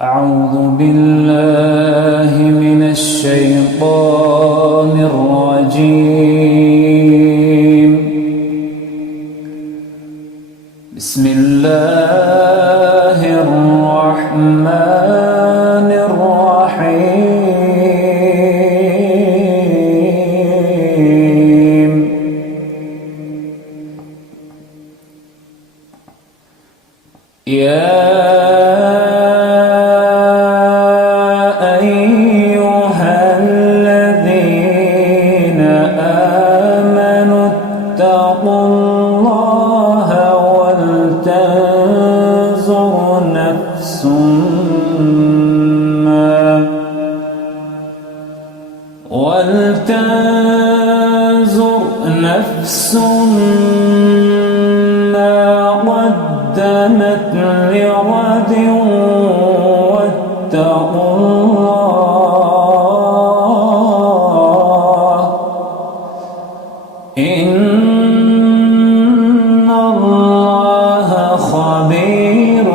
أعوذ بالله من الشيطان الرجيم. بسم الله الرحمن الرحيم. يا أيها الذين آمنوا اتقوا الله ولتنظر نفس ما قدمت لغد واتقوا الله إن الله خبير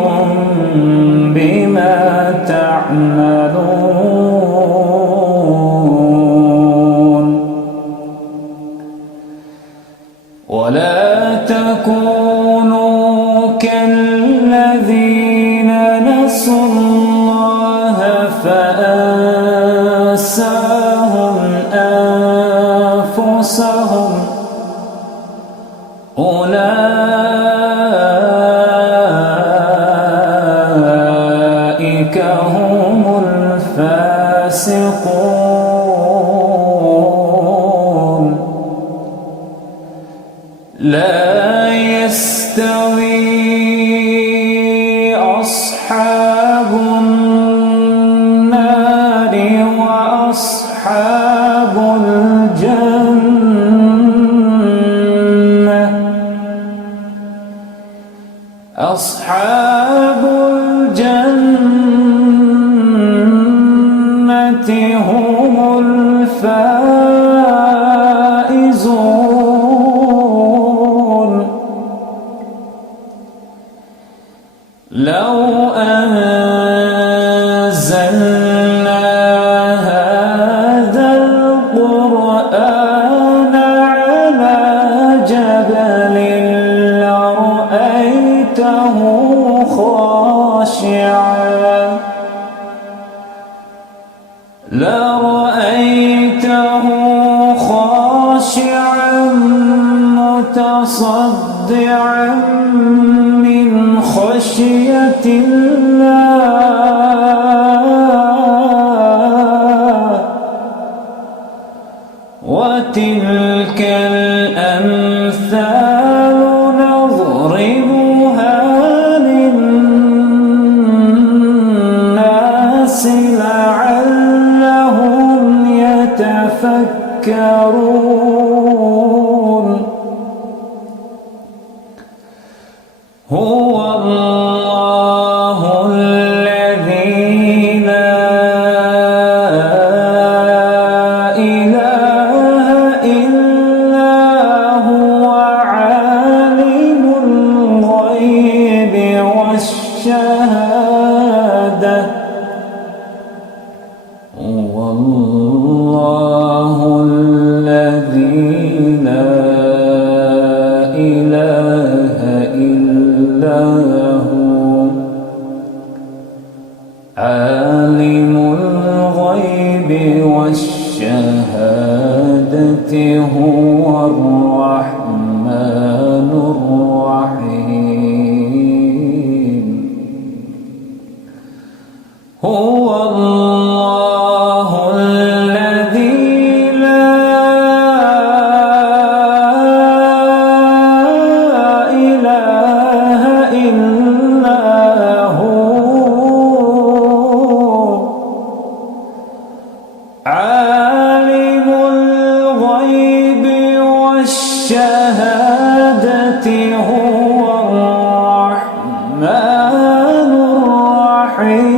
بما تعملون. ولا تكونوا كالذين نسوا الله فأنساهم أنفسهم أولئك هم الفاسقون. لا يستوي أصحاب النار وأصحاب الجنة. أصحاب الجنة هم الفائزون. لو أنزلنا هذا القرآن على جبل لرأيته خاشعا متصدعا من خشية الله. وتلك الأمثال نضربها للناس لعلهم يتفكرون. هو الله الذي لا إله إلا هو عالم الغيب والشهادة. هو الله الذي لا إله إلا هو عالم الغيب والشهادة. هو الرحمن الرحيم. هو الله الذي لا إله إلا هو عالم الغيب والشهادة. هو الرحمن الرحيم.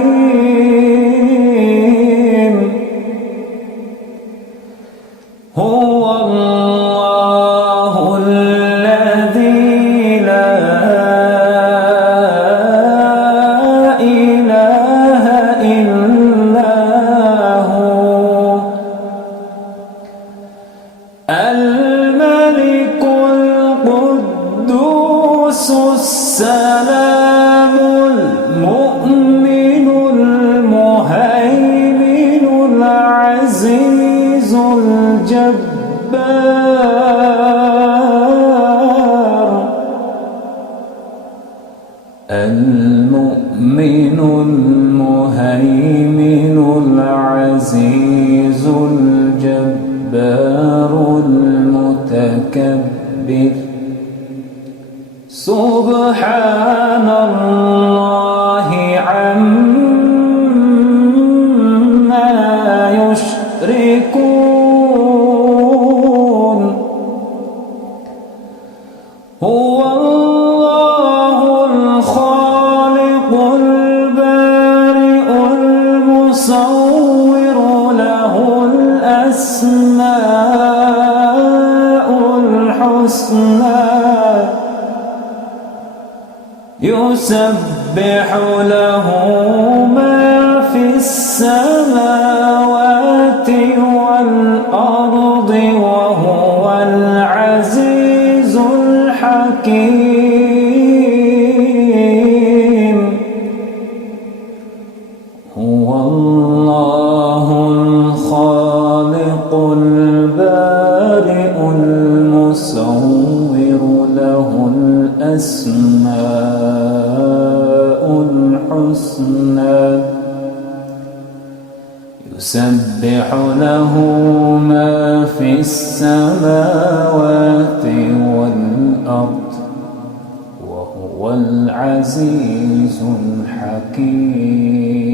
المهيمن العزيز الجبار المتكبر سبحان الله عما يشركون هو الله الخالق البارئ المصور له الأسماء الحسنى يسبح له ما في السماوات والأرض وهو العزيز الحكيم هو الله الخالق البارئ المصور له الأسماء الحسنى يسبح له ما في السماوات والأرض وهو العزيز الحكيم